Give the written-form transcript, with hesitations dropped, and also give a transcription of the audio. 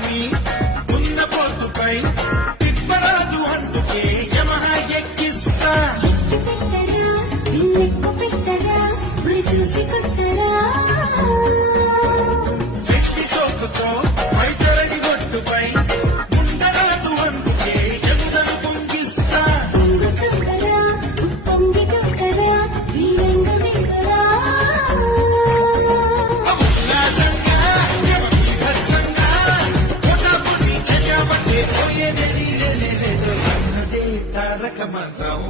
ఆపని ఉన్న పొద్దుపై తిప్పరాదు అందుకే యమహా ఎక్కిస్తా శక్తి సోకుతో మైతరని ఒడ్డుపై ఉండరాదు అందుకే జముదను పొంగిస్తా ఉల్లాసంగా భద్రంగా కొనపుని చేసావంటే పోయేదేది లేదో అన్నదే తారక మంత్రం